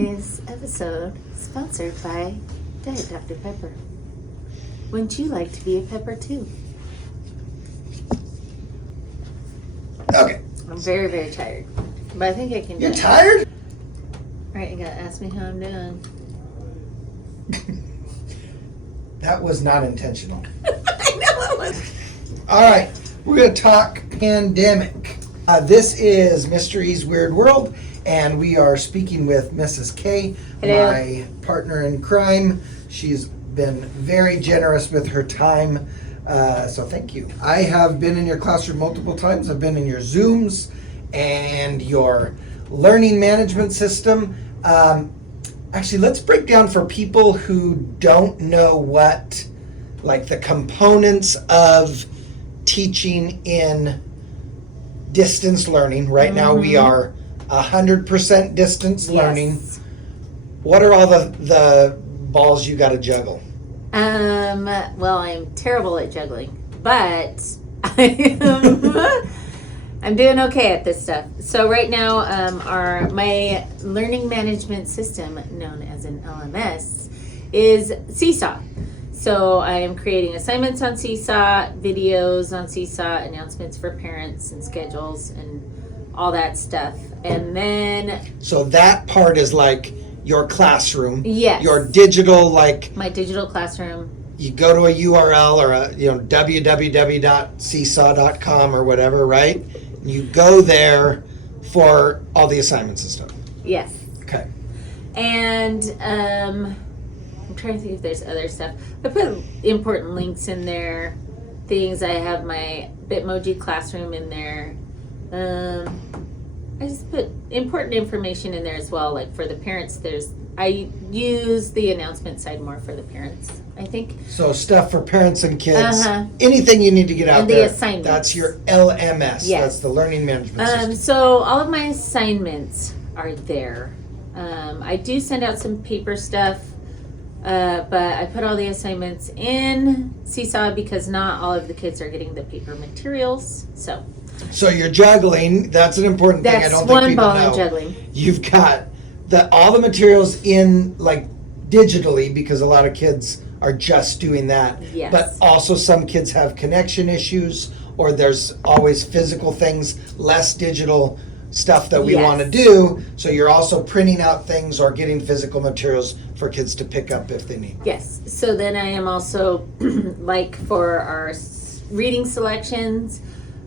Today's episode sponsored by Diet Dr. Pepper. Wouldn't you like to be a pepper too? Okay. I'm very, very tired, but I think I can do You're it. tired? All right, you gotta ask me how I'm doing. That was not intentional. I know it was. All right, we're going to talk pandemic. This is Mystery's Weird World, and we are speaking with Mrs. K, Hello. my partner in crime. She's been very generous with her time, so thank you. I have been in your classroom multiple times. I've been in your Zooms and your learning management system. Actually, let's break down for people who don't know what, like, the components of teaching in distance learning. Right now we are 100% distance learning. Yes. What are all the balls you got to juggle? Well, I'm terrible at juggling, but I'm doing okay at this stuff. So right now, my learning management system, known as an LMS, is Seesaw. So I am creating assignments on Seesaw, videos on Seesaw, announcements for parents and schedules and all that stuff. And then So that part is like your classroom. Yes. Your digital, like, my digital classroom. you go to a URL or www.seesaw.com or whatever, right? You go there for all the assignments and stuff. Yes. Okay. And I'm trying to think if there's other stuff. I put important links in there, things. I have my Bitmoji classroom in there. I just put important information in there as well. Like for the parents, I use the announcement side more for the parents, I think. So stuff for parents and kids. Uh-huh. Anything you need to get out And the there. assignments. That's your LMS. Yes. That's the learning management system. So all of my assignments are there. I do send out some paper stuff, but I put all the assignments in Seesaw because not all of the kids are getting the paper materials. So So you're juggling. That's an important thing. I that's don't think one people ball know. I'm juggling. You've got all the materials in, like, digitally, because a lot of kids are just doing that. Yes. But also some kids have connection issues, or there's always physical things, less digital stuff that we Yes. want to do. So you're also printing out things or getting physical materials for kids to pick up if they need. Yes. So then I am also, like for our reading selections,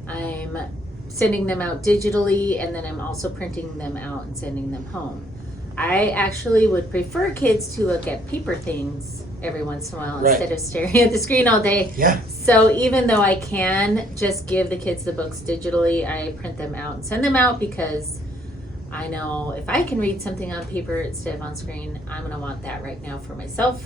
I'm sending them out digitally, and then I'm also printing them out and sending them home. I actually would prefer kids to look at paper things every once in a while Right. instead of staring at the screen all day. Yeah. So even though I can just give the kids the books digitally, I print them out and send them out because I know if I can read something on paper instead of on screen, I'm going to want that right now for myself.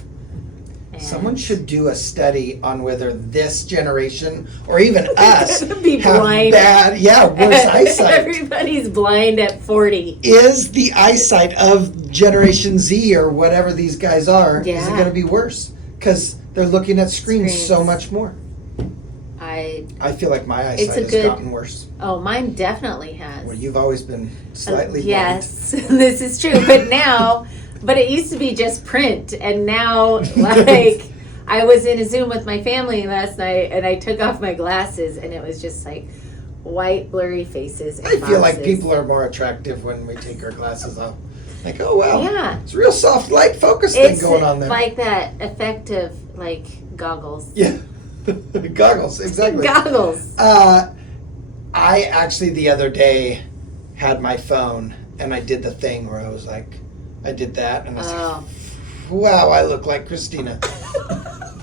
And Someone should do a study on whether this generation or even us Be have blind. worse eyesight. Everybody's blind at 40. Is the eyesight of Generation Z or whatever these guys are, is it Yeah. going to be worse? Because they're looking at screens so Screens. much more. I feel like my It's eyesight a has good- gotten worse. Mine definitely has. Well, you've always been slightly Yes, this is true. But it used to be just print, and now, like, I was in a Zoom with my family last night, and I took off my glasses, and it was just like white, blurry faces. And blind. I feel like boxes. people are more attractive when we take our glasses off. Like, oh, wow. Yeah. It's a real soft light focus thing It's going on there. like that effect of like goggles. Yeah. Goggles, exactly. Goggles. I actually the other day had my phone and I did the thing where I was like, I did that and I was Oh, like, wow, I look like Christina.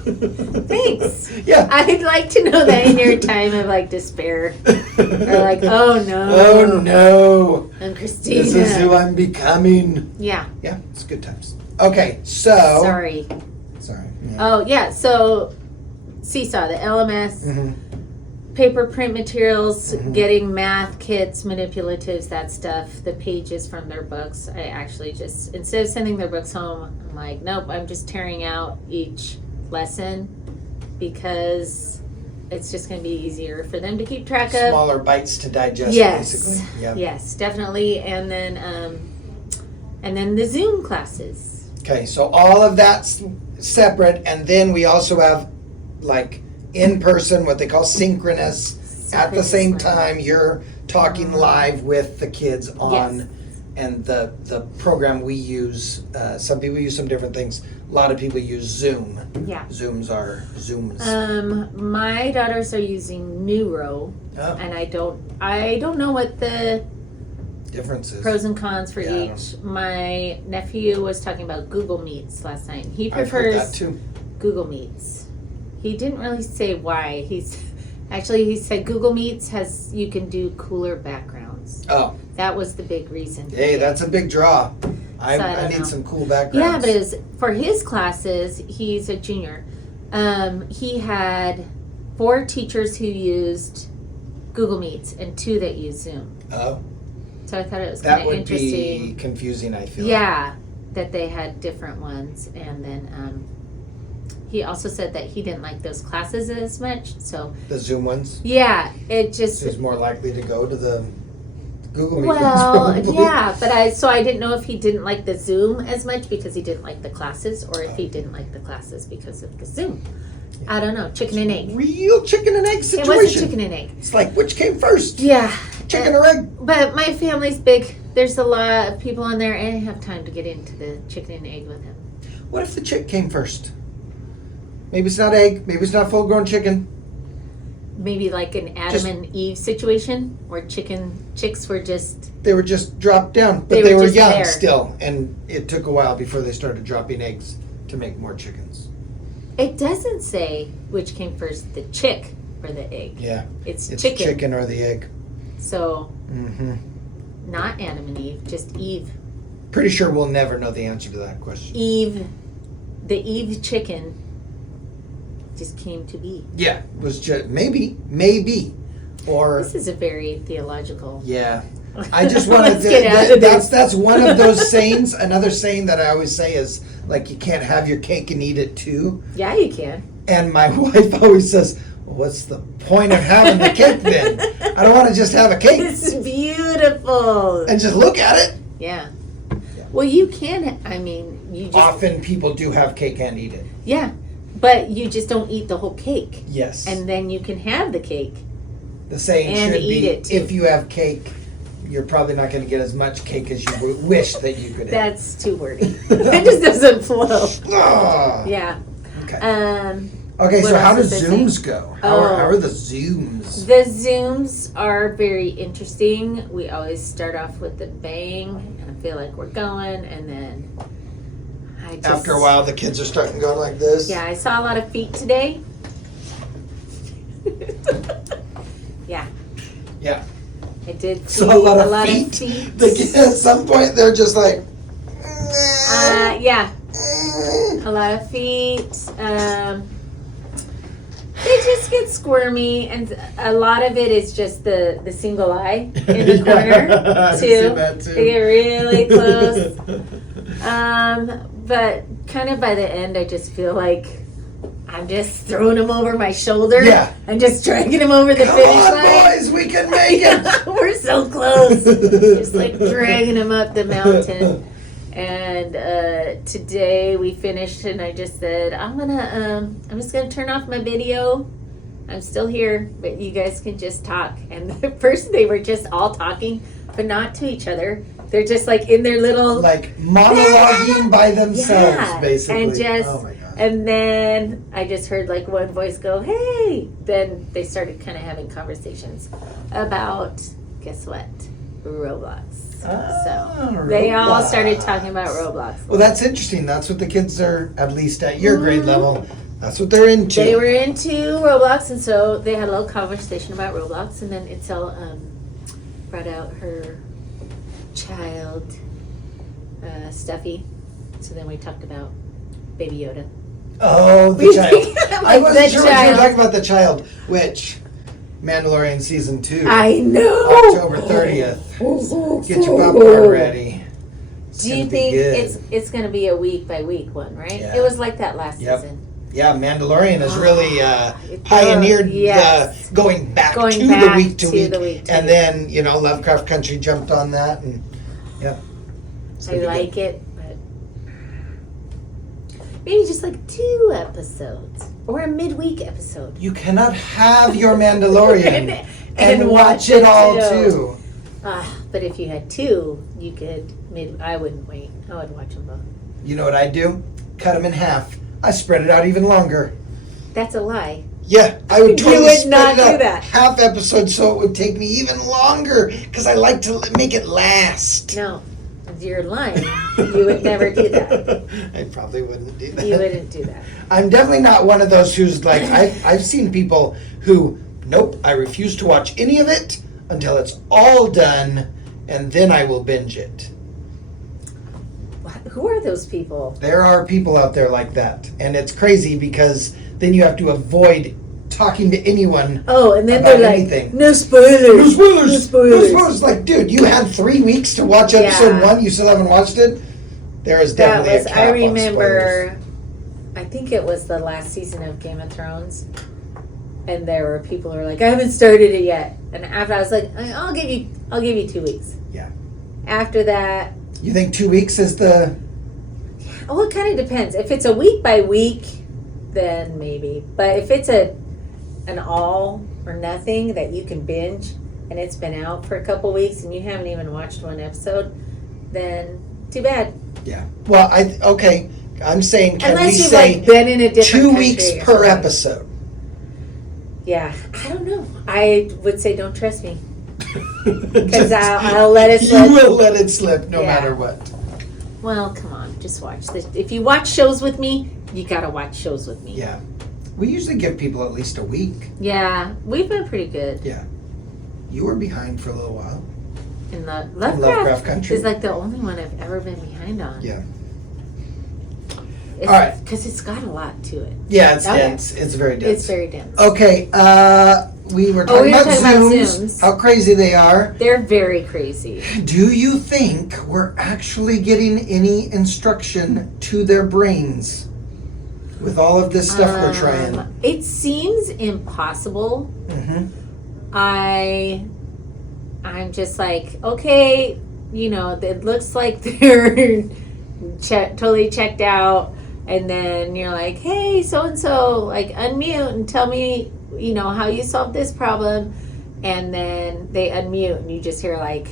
thanks. Yeah. I'd like to know that in your time of like despair, or like, oh no, Oh no. I'm Christina. This is who I'm becoming. Yeah. Yeah, it's good times. Okay, so. Sorry. Sorry. Yeah. Oh yeah. So Seesaw, the LMS, Mhm. paper print materials, Mhm. getting math kits, manipulatives, that stuff, the pages from their books. I actually just, instead of sending their books home, I'm like, nope, I'm just tearing out each lesson because it's just going to be easier for them to keep track of. Smaller bites to digest, Yes. basically. Yeah. Yes, definitely. And then the Zoom classes. Okay, so all of that's separate, and then we also have like in person, what they call synchronous. At the same learning. time, you're talking live with the kids on, Yes. and the program we use. Some people use some different things. A lot of people use Zoom. Yeah. Zooms. My daughters are using Neuro, Oh, and I don't know what the differences. pros and cons for Yeah, I each. My nephew was talking about Google Meets last night. He I've heard prefers that too. Google Meets. He didn't really say why. He said Google Meets you can do cooler backgrounds. Oh, That was the big reason. hey, that's a big draw. I don't need know. some cool backgrounds. Yeah, but it was for his classes. He's a junior. He had 4 teachers who used Google Meets and 2 that used Zoom. Oh, So I thought it was kind that of would interesting. be confusing, I feel. Yeah, that they had different ones, and then he also said that he didn't like those classes as much. So The Zoom ones yeah, it just is more likely to go to the Google Meet ones, well, probably. yeah. But I didn't know if he didn't like the Zoom as much because he didn't like the classes, or if he didn't like the classes because of the Zoom. I don't know. Chicken and egg. Real chicken and egg It situation. was a chicken and egg. It's like, which came first? Yeah. Chicken or egg? But my family's big. There's a lot of people on there, and I didn't have time to get into the chicken and egg with him. What if the chick came first? Maybe it's not egg. Maybe it's not full-grown chicken. Maybe like an Adam Just- and Eve situation where chicks were just They were just dropped down, but They they were were just young there. still, and it took a while before they started dropping eggs to make more chickens. It doesn't say which came first, the chick or the egg. Yeah, It's it's chicken. chicken or the egg. So Mm-hmm. not Adam and Eve, just Eve. Pretty sure we'll never know the answer to that question. Eve, the Eve chicken just came to be. Yeah, was just maybe, or This is a very theological. yeah. I just wanted Let's to. get out of this. That's one of those sayings. Another saying that I always say is like, you can't have your cake and eat it too. Yeah, you can. And my wife always says, well, "What's the point of having the cake then? I don't want to just have a cake It's beautiful. and just look at it." Yeah. Well, you can. I mean, you just. Often people do have cake and eat it. Yeah, but you just don't eat the whole cake, Yes. and then you can have the cake. The saying and should eat be, it, too. if you have cake, you're probably not going to get as much cake as you wish that you could have. That's too wordy. It just doesn't flow. Ah, Yeah. okay. What Okay, so how do else does it Zooms say? go? Oh. How are the Zooms? The Zooms are very interesting. We always start off with a bang, and I feel like we're going, and then I just. After a while, the kids are starting going like this. Yeah, I saw a lot of feet today. Yeah, Yeah. I did see So a lot of feet. feet. At some point, they're just like. Yeah, a lot of feet. They just get squirmy, and a lot of it is just the single eye in the corner I've seen too. that, too. They get really close. But kind of by the end, I just feel like I'm just throwing them over my shoulder. Yeah. I'm just dragging them over the Come finish on, line. boys, we can make it. We're so close. Just like dragging them up the mountain. And today we finished, and I just said, I'm just gonna turn off my video. I'm still here, but you guys can just talk. And at first they were just all talking, but not to each other. They're just like in their little Like monologuing by themselves, Yeah, basically. and just- oh my god. And then I just heard like one voice go, "Hey!" Then they started kind of having conversations about, guess what, Roblox. So they all started talking about Roblox. Well, that's interesting. That's what the kids are, at least at your grade level. That's what they're into. They were into Roblox, and so they had a little conversation about Roblox, and then Itzel brought out her child, Stuffy. So then we talked about Baby Yoda. Oh, the We- child. I like wasn't the sure what you were child. talking about the child, which Mandalorian season 2, I know. October 30th. Get your popcorn ready. It's Do you gonna be think good. it's going to be a week by week one, right? Yeah. It was like that last Yep. season. Yeah, Mandalorian has really It pioneered yes. going back Going to back the week to to week. the week to and week. then, Lovecraft Country jumped on that. And yeah. It's I gonna be like good. it, but maybe just like 2 episodes or a midweek episode. You cannot have your Mandalorian And watch watch it it all too. too. But if you had 2, you could. I wouldn't wait. I would watch them both. You know what I do? Cut them in half. I spread it out even longer. That's a lie. Yeah, I would You totally would spread not it out do that. half episode so it would take me even longer because I like to make it last. No, you're lying. You would never do that. I probably wouldn't do that. You wouldn't do that. I'm definitely not one of those who's like, I've seen people who, nope, I refuse to watch any of it until it's all done and then I will binge it. Who are those people? There are people out there like that. And it's crazy because then you have to avoid talking to anyone Oh, and then about they're like, anything. no spoilers. No spoilers! No spoilers. No spoilers! Like, dude, you had 3 weeks to watch episode Yeah. 1, you still haven't watched it? There is That definitely was, a cap I on remember, I think it was the last season of Game of Thrones. And there were people who were like, I haven't started it yet. And after I was like, I'll give you 2 weeks. Yeah. After that, spoilers. You think 2 weeks is the... oh, it kind of depends. If it's a week by week, then maybe. But if it's an all or nothing that you can binge and it's been out for a couple weeks and you haven't even watched 1 episode, then too bad. Yeah. Well, okay. I'm saying, can Unless we you've say like been in a different 2 country weeks or per something. episode? Yeah, I don't know. I would say don't trust me because I'll let it slip. You will let it slip no Yeah. matter what. Well, come on, just watch this. If you watch shows with me, you gotta watch shows with me. Yeah. We usually give people at least a week. Yeah, we've been pretty good Yeah. You were behind for a little while. in the In Lovecraft. Lovecraft Country. Is like the only one I've ever been behind on. Yeah. It's, All right. Because it's got a lot to it. Yeah, it's Okay. dense. It's very dense. It's very dense. Okay, we were talking, about, Zooms, how crazy they are. They're very crazy. Do you think we're actually getting any instruction to their brains with all of this stuff we're trying? It seems impossible. Mm-hmm. I'm just like, okay, it looks like they're totally checked out. And then you're like, hey, so-and-so, like, unmute and tell me, how you solved this problem. And then they unmute and you just hear, like,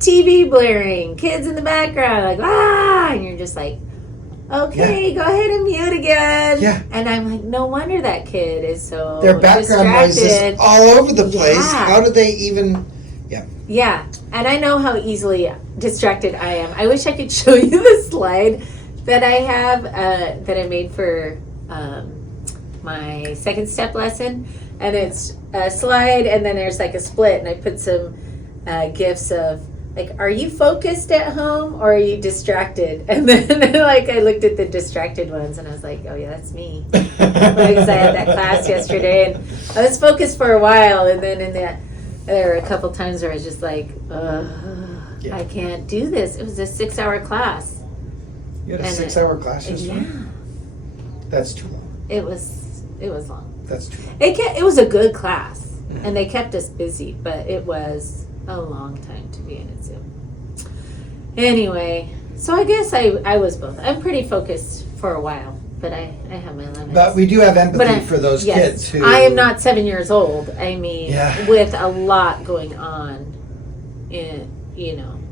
TV blaring, kids in the background, like, ah! And you're just like, okay, go ahead and mute again. Yeah. And I'm like, no wonder that kid is so Their background noise distracted. is all over the place. Yeah. How do they even... Yeah, and I know how easily distracted I am. I wish I could show you the slide that I have that I made for my second step lesson. And it's a slide, and then there's like a split, and I put some gifs of, like, are you focused at home or are you distracted? And then like I looked at the distracted ones, and I was like, oh yeah, that's me. Because I had that class yesterday, and I was focused for a while, and then there were a couple times where I was just like, Yeah. I can't do this. It was a 6-hour class. You had a And 6-hour class yesterday? Yeah, That's too long. it was long. That's too long. It was a good class, and they kept us busy, but it was a long time to be in a Zoom. Anyway, so I guess I was both. I'm pretty focused for a while, but I have my limits. But we do have empathy for those yes, kids who... I am not 7 years old. I mean, Yeah. with a lot going on,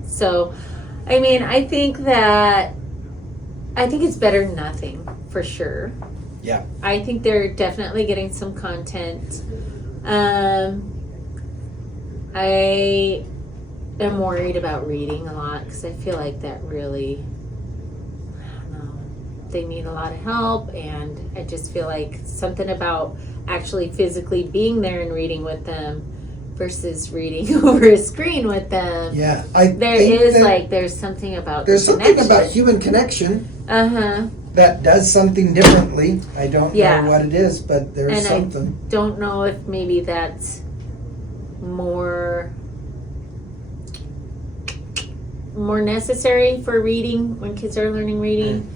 So, I mean, I think it's better than nothing, for sure. Yeah. I think they're definitely getting some content. I am worried about reading a lot because I feel like that really, I don't know, they need a lot of help, and I just feel like something about actually physically being there and reading with them versus reading over a screen with them. Yeah. There's something about There's the something connection. about human connection Uh-huh. that does something differently. I don't Yeah. know what it is, but there's And something. I don't know if maybe that's more necessary for reading when kids are learning reading.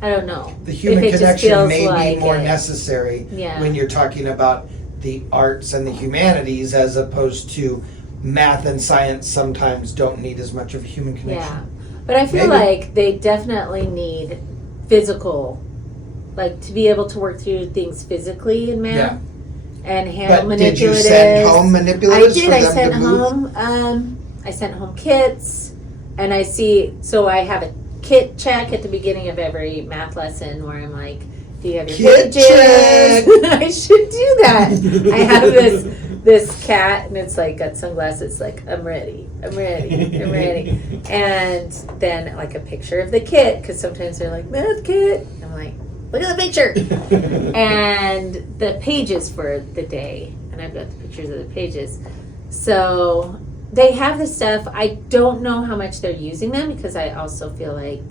I don't know. The human If it just connection feels may like be more it. necessary Yeah. when you're talking about the arts and the humanities as opposed to math and science sometimes don't need as much of a human connection. Yeah. But I feel Maybe. like they definitely need physical, like to be able to work through things physically in math and handle But did you manipulatives. send home manipulatives I did. for I them sent to move? home. I sent home kits, and I see. So I have a kit check at the beginning of every math lesson where I'm like, "Do you have your Kit pages?" check! I should do that. I have this cat, and it's like got sunglasses. Like I'm ready. I'm ready. I'm ready. And then like a picture of the kit because sometimes they're like math kit. I'm like, look at the picture. And the pages for the day, and I've got the pictures of the pages. So they have the stuff. I don't know how much they're using them because I also feel like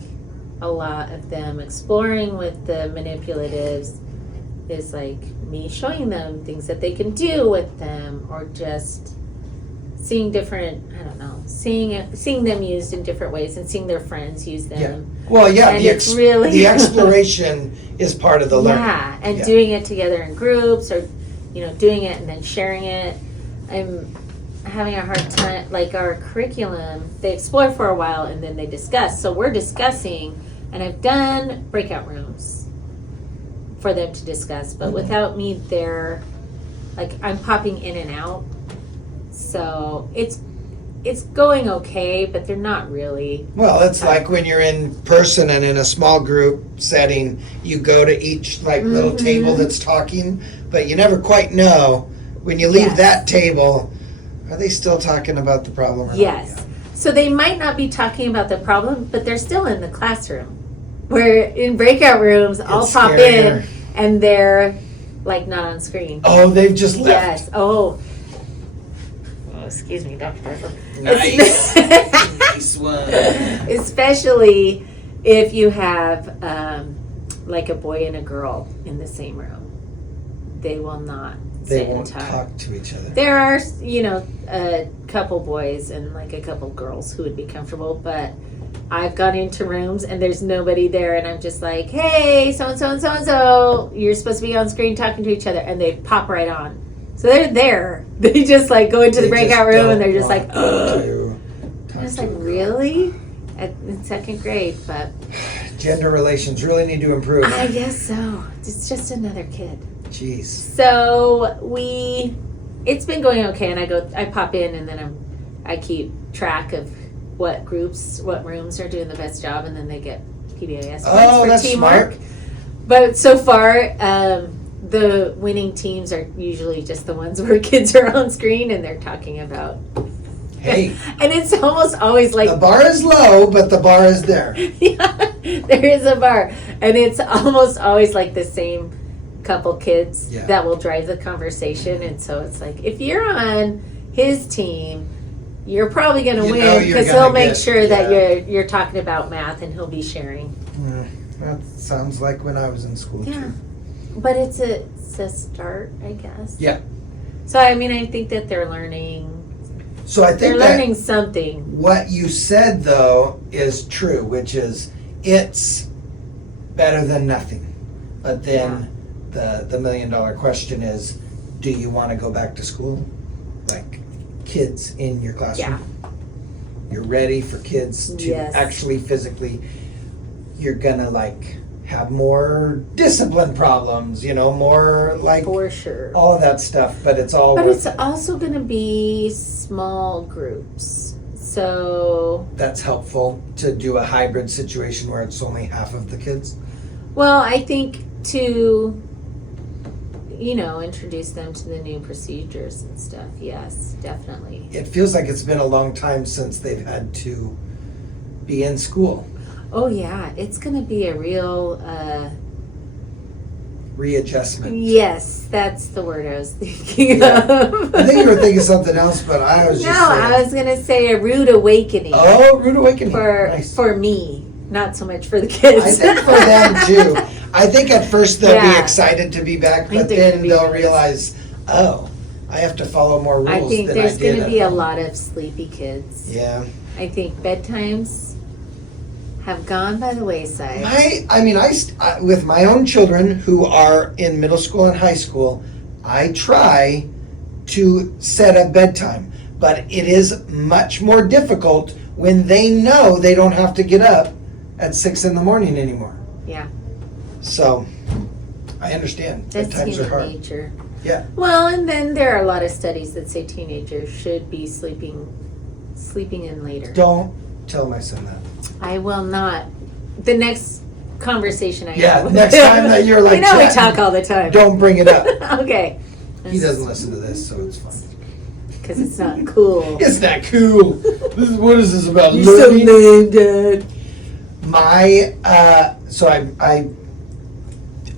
a lot of them exploring with the manipulatives is like me showing them things that they can do with them, or just seeing different, I don't know, seeing them used in different ways and seeing their friends use them. Yeah. Well, yeah, And the, it's really the exploration is part of the learning. Yeah, and Yeah. doing it together in groups, or doing it and then sharing it. I'm having a hard time, like our curriculum, they explore for a while and then they discuss. So we're discussing, and I've done breakout rooms for them to discuss, but without me there, like I'm popping in and out. So it's going okay, but they're not really. Well, it's like when you're in person and in a small group setting, you go to each like little table that's talking, but you never quite know when you leave Yes. that table, are they still talking about the problem or not? Yes. So they might not be talking about the problem, but they're still in the classroom. Where in breakout rooms, I'll It's pop scarier. in and they're like not on screen. Oh, they've just left. Yes. Oh, excuse me, Dr. Pepper. Nice. Nice one. Especially if you have like a boy and a girl in the same room. They will not They sit and won't talk. talk to each other. There are, a couple boys and like a couple girls who would be comfortable, but I've gone into rooms and there's nobody there, and I'm just like, hey, so and so and so and so, you're supposed to be on screen talking to each other, and they pop right on. So they're there. They just like go into the They breakout just room and they're don't just like, want ugh. to talk I'm just to like, a girl. really? In second grade, but Gender relations really need to improve. I guess so. It's just another kid. Jeez. So it's been going okay, and I pop in, and then I keep track of what rooms are doing the best job, and then they get PBIS points Oh, for that's teamwork. smart. But so far, the winning teams are usually just the ones where kids are on screen and they're talking about. Hey, And it's almost always like the bar is low, but the bar is there. yeah, there is a bar, and it's almost always like the same couple kids Yeah. that will drive the conversation. And so it's like, if you're on his team, you're probably going to You know win, you're because gonna he'll make get- sure that yeah. you're talking about math, and he'll be sharing. That sounds like when I was in school Yeah, too. but it's a start, I guess. Yeah. So I mean, I think that they're learning. So I They're think that learning something. what you said though is true, which is it's better than nothing. But then the $1 million question is, do you want to go back to school? Like kids in your classroom? Yeah. You're ready for kids to Yes. actually physically, you're gonna like have more discipline problems, more like For sure. all of that stuff, but it's all But worth it's it. also going to be small groups. So, That's helpful to do a hybrid situation where it's only half of the kids. well, I think to, introduce them to the new procedures and stuff. Yes, definitely. It feels like it's been a long time since they've had to be in school. Oh, yeah. It's going to be a real, Readjustment. yes, that's the word I was thinking Yeah. of. I think you were thinking something else, but I was No, just saying. I was going to say a rude awakening Oh, rude awakening. for Nice. for me, not so much for the kids. I think for them too. I think at first they'll Yeah. be excited to be back, think but they're then gonna be they'll nervous. realize, oh, I have to follow more rules I think than there's I did going to at be a home. lot of sleepy kids. Yeah. I think bedtimes have gone by the wayside. With my own children who are in middle school and high school, I try to set a bedtime, but it is much more difficult when they know they don't have to get up at 6 a.m. anymore. Yeah. So, I understand. That's that times are human hard. nature. Yeah. Well, and then there are a lot of studies that say teenagers should be sleeping in later. Don't tell my son that. I will not. The next conversation I Yeah, have with next him- time that you're like I know we chatting, talk all the time. Don't bring it up. Okay. He doesn't listen to this, so it's fine. Because it's not cool. It's not cool. What is this about? You're so learning? lame, Dad. My, so I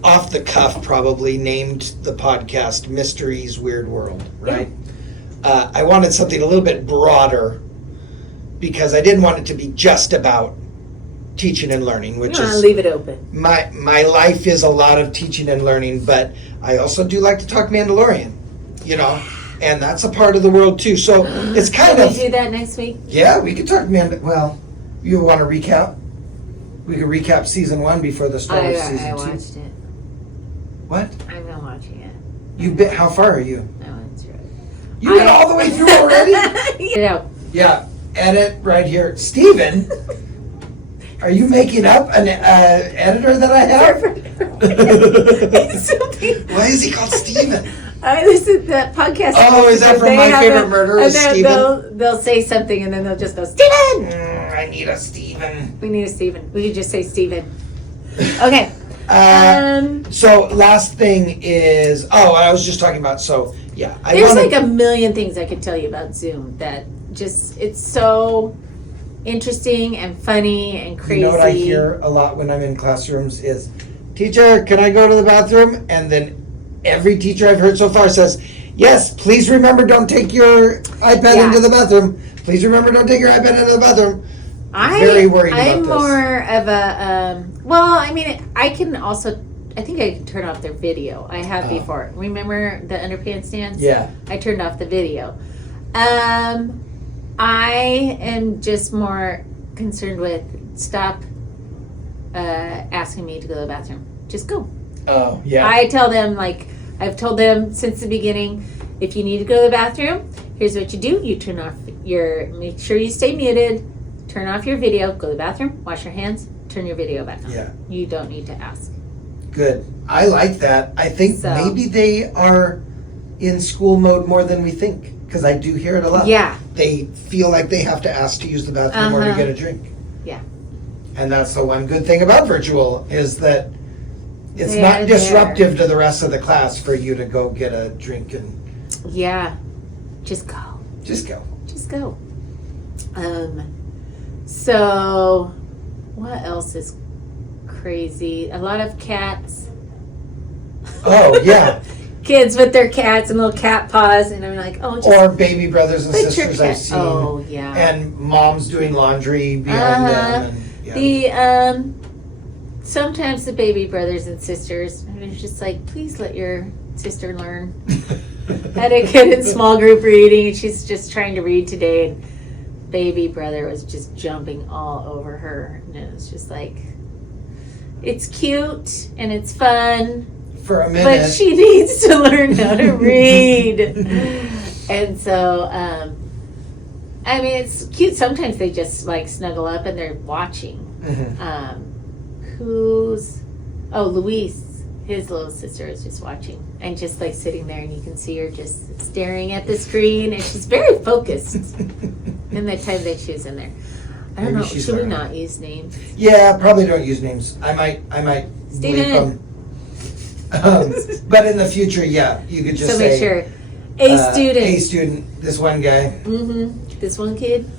off the cuff probably named the podcast Mysteries Weird World, right? I wanted something a little bit broader because I didn't want it to be just about teaching and learning, which You want to is leave it open. my life is a lot of teaching and learning, but I also do like to talk Mandalorian, you know, and that's a part of the world too. So it's kind Can of, we do that next week? yeah, we could talk well, you want to recap? We could recap season 1 before the start of season 2. I watched it. What? I'm not watching it. You been? How far are you? I went through it. You went all the way through already? Get it out. Yeah. Edit right here, Steven. Are you making up an editor that I have? It's something. Why is he called Steven? I listen to that podcast. Oh, is that from They My have Favorite Murder and is then Steven? They'll say something and then they'll just go, Steven! I need a Steven. We need a Steven. We could just say Steven. Okay. So last thing is, I was just talking about, so yeah. There's like a million things I could tell you about Zoom that just, it's so interesting and funny and crazy. You know what I hear a lot when I'm in classrooms is, teacher, can I go to the bathroom? And then every teacher I've heard so far says, yes, please remember, don't take your iPad into the bathroom. Please remember, don't take your iPad into the bathroom. Very worried about I'm this. more of a, well, I mean, I can also, I think I can turn off their video. I have before. Remember the underpants dance? Yeah. I turned off the video. I am just more concerned with stop asking me to go to the bathroom. Just go. Oh, yeah. I tell them, like, I've told them since the beginning, if you need to go to the bathroom, here's what you do. You turn off make sure you stay muted, turn off your video, go to the bathroom, wash your hands, turn your video back on. Yeah. You don't need to ask. Good. I like that. I think maybe they are in school mode more than we think, because I do hear it a lot. Yeah. They feel like they have to ask to use the bathroom or to get a drink. Yeah. And that's the one good thing about virtual is that it's They not are disruptive to the rest of the class for you to go get a drink and Yeah. Just go. just go. Just go. So what else is crazy? A lot of cats. Oh, yeah. Kids with their cats and little cat paws, and I'm like, oh, just Or baby brothers and put your sisters I've cat. seen. Oh, yeah. And moms doing laundry behind them. And, yeah. Sometimes the baby brothers and sisters, and it's just like, please let your sister learn. Had a kid in small group reading, and she's just trying to read today, and baby brother was just jumping all over her, and it was just like, it's cute and it's fun, For a minute. but she needs to learn how to read. And so, I mean, it's cute. Sometimes they just like snuggle up and they're watching. Mhm. Luis, his little sister is just watching and just like sitting there, and you can see her just staring at the screen, and she's very focused in the time that she was in there. I don't Maybe know. she's Should we learning. not use names? Yeah, probably don't use names. I might bleep Steven. them. But in the future, yeah, you could just So say make sure. A student. A student, this one guy. Mm-hmm. This one kid.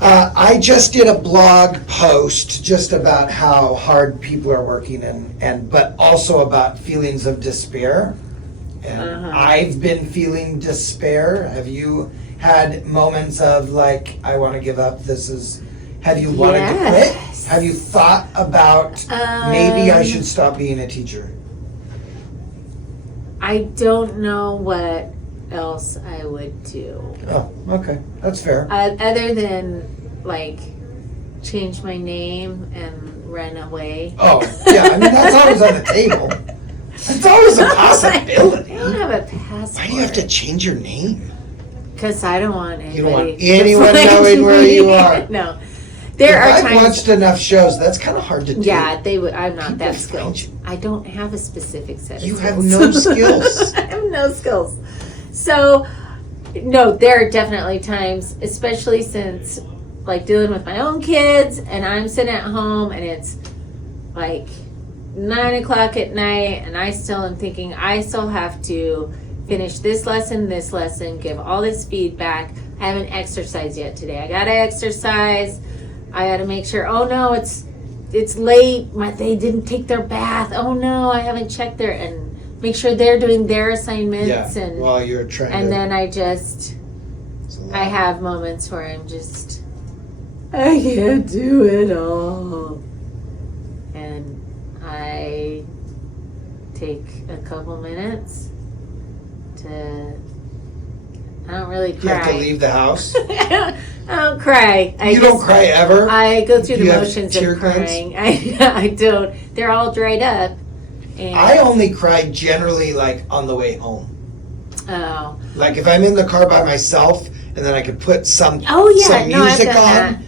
I just did a blog post just about how hard people are working but also about feelings of despair. And I've been feeling despair. Have you had moments of like, I want to give up, have you wanted to quit? Yes. Have you thought about maybe I should stop being a teacher? I don't know what else I would do. Oh, okay. That's fair. Other than like change my name and run away. Oh, yeah. I mean, that's always on the table. It's always a possibility. I don't have a passport. Why do you have to change your name? Because I don't want anybody. You don't want to anyone find knowing where me. you are. No. There are I've times. watched enough shows. That's kind of hard to do. Yeah, they would. I'm not People that find skilled. you. I don't have a specific set of You skills. have no skills. I have no skills. So, no, there are definitely times, especially since, like, dealing with my own kids, and I'm sitting at home, and it's, like, 9 o'clock at night, and I still am thinking, I still have to finish this lesson, give all this feedback. I haven't exercised yet today. I gotta exercise. I gotta make sure, oh no, it's late. They didn't take their bath. Oh no, I haven't checked and make sure they're doing their assignments. Yeah, And while you're trying and to... then I have moments where I'm just, I can't do it all. And I take a couple minutes to, I don't really cry. You have to leave the house? I don't cry. You don't cry ever? I go through Do the you have motions tear of glands? crying. I don't. They're all dried up. And, I only cry generally like on the way home. oh. Like if I'm in the car by myself and then I could put some Oh, yeah. some No, I've music done on, that.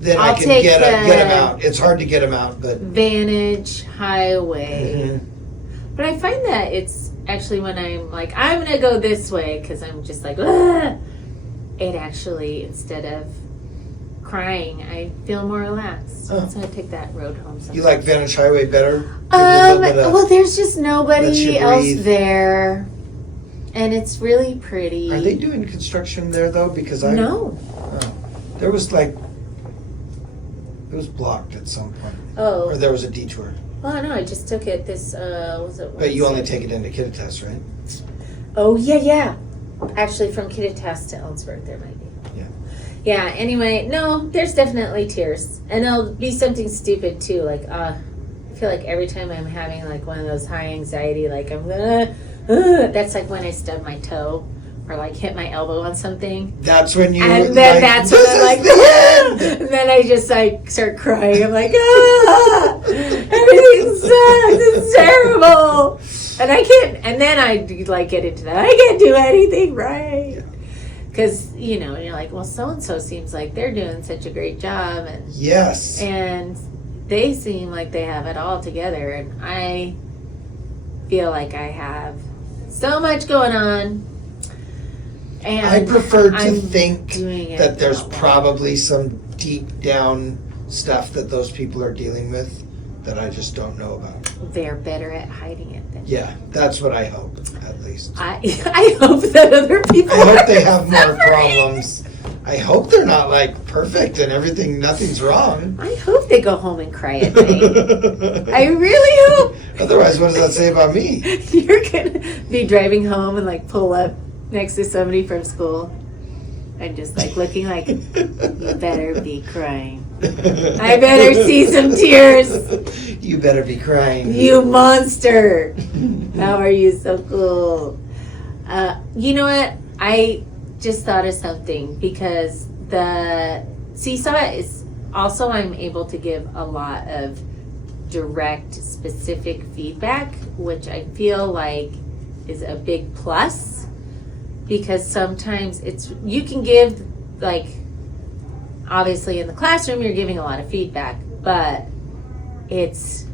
then I'll I can take get them the- out. It's hard to get them out, but Vantage Highway. Mhm. But I find that it's actually when I'm like, I'm going to go this way because I'm just like, ah, it actually, instead of crying, I feel more relaxed. Oh. So I take that road home sometimes. You like Vantage Highway better? Give you a little bit of- Well, there's just lets nobody you else breathe. there. And it's really pretty. Are they doing construction there though? Because No. there was like, it was blocked at some point. Oh. Or there was a detour. Well, no, I just took it this, was it? But you only Wednesday? take it into Kittitas, right? Oh, yeah. Actually, from Kittitas to Ellsworth, there might be. Yeah. Yeah, anyway, no, there's definitely tears. And it'll be something stupid, too. Like, I feel like every time I'm having, like, one of those high anxiety, like, I'm gonna, that's like when I stub my toe or, like, hit my elbow on something. That's when you And then like, that's when this I'm is like, the end! and then I just, like, start crying. I'm like, everything sucks. It's terrible. And I can't, and then I, like, get into that. I can't do anything right. Because, you're like, well, so-and-so seems like they're doing such a great job. Yes. And they seem like they have it all together. And I feel like I have so much going on. And I prefer to I'm think doing it that there's that way. probably some deep down stuff that those people are dealing with that I just don't know about. They're better at hiding it than Yeah, that's what I hope, at least. I hope that other people I hope they are have more suffering. problems. I hope they're not like perfect and everything, nothing's wrong. I hope they go home and cry at night. I really hope. Otherwise, what does that say about me? You're gonna be driving home and like pull up next to somebody from school and just like looking like, you better be crying. I better see some tears. You better be crying. You monster. How are you so cool? You know what? I just thought of something because the seesaw is also, I'm able to give a lot of direct, specific feedback, which I feel like is a big plus because sometimes you can give, like, obviously in the classroom you're giving a lot of feedback, but it's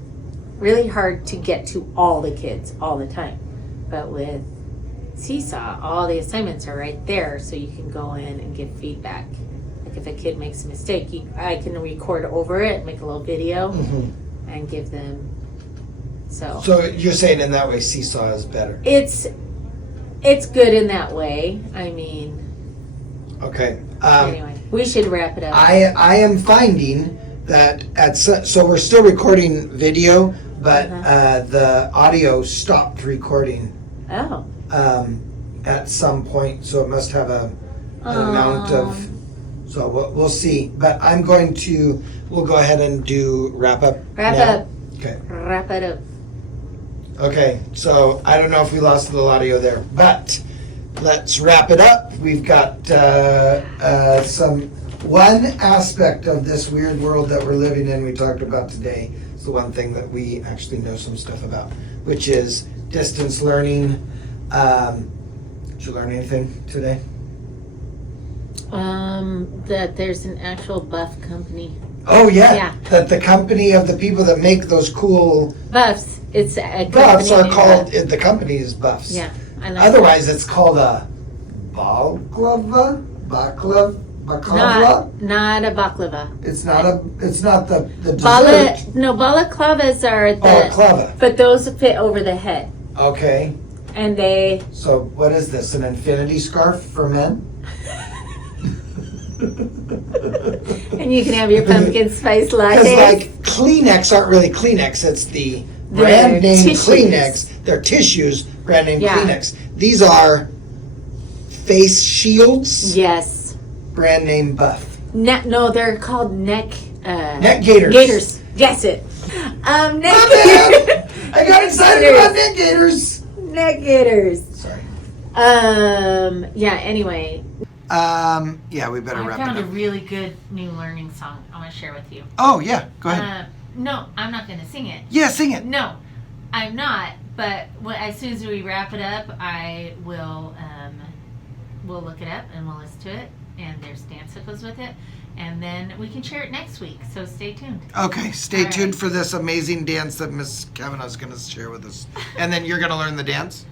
really hard to get to all the kids all the time. But with Seesaw, all the assignments are right there, so you can go in and give feedback. Like if a kid makes a mistake, I can record over it, make a little video, Mhm. and give them. So you're saying in that way Seesaw is better. It's good in that way. I mean, Okay. anyway, we should wrap it up. I am finding that so we're still recording video, but the audio stopped recording Oh. at some point, so it must have an amount of. So we'll see. But we'll go ahead and do wrap up. Wrap now. up. Okay. Wrap it up. Okay. So I don't know if we lost the audio there, but let's wrap it up. We've got one aspect of this weird world that we're living in we talked about today. It's the one thing that we actually know some stuff about, which is distance learning. Did you learn anything today? That there's an actual buff company. Oh yeah, Yeah. that the company of the people that make those cool Buffs. It's a buffs company are named called. Buff. The company is Buffs. Yeah. I like Otherwise, it's called a baklava. Baklava. Not a baklava. It's not a. It's not the dessert. Balaclavas are the. Balaclava. But those fit over the head, Okay. and they. So what is this? An infinity scarf for men? And you can have your pumpkin spice latte. Because like Kleenex aren't really Kleenex. It's the brand name tissues. Kleenex. They're tissues. Brand name Yeah. Kleenex. These are face shields. Yes. Brand name Buff. No, they're called neck. Neck gaiters. Gators. Guess it. Neck. My bad. I got excited about neck gaiters. Neck gators. Sorry. Yeah. Anyway, Yeah, we better I wrap found it a up. really good new learning song. I want to share with you. Oh yeah, go ahead. No, I'm not going to sing it. Yeah, sing it. No, I'm not. But as soon as we wrap it up, I will. We'll look it up and we'll listen to it. And there's dance that goes with it, and then we can share it next week. So stay tuned. Okay, stay All tuned right. for this amazing dance that Miss Kavanaugh's going to share with us, and then you're going to learn the dance.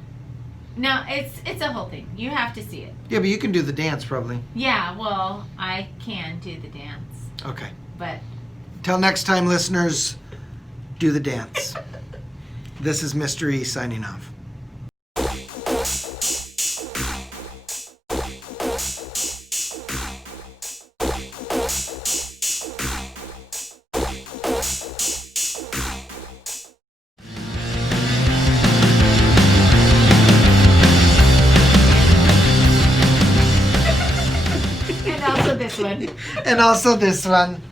No, it's a whole thing. You have to see it. Yeah, but you can do the dance probably. Yeah, well, I can do the dance, Okay. but Till next time, listeners, do the dance. This is Mr. E signing off. and also this one. And also this one.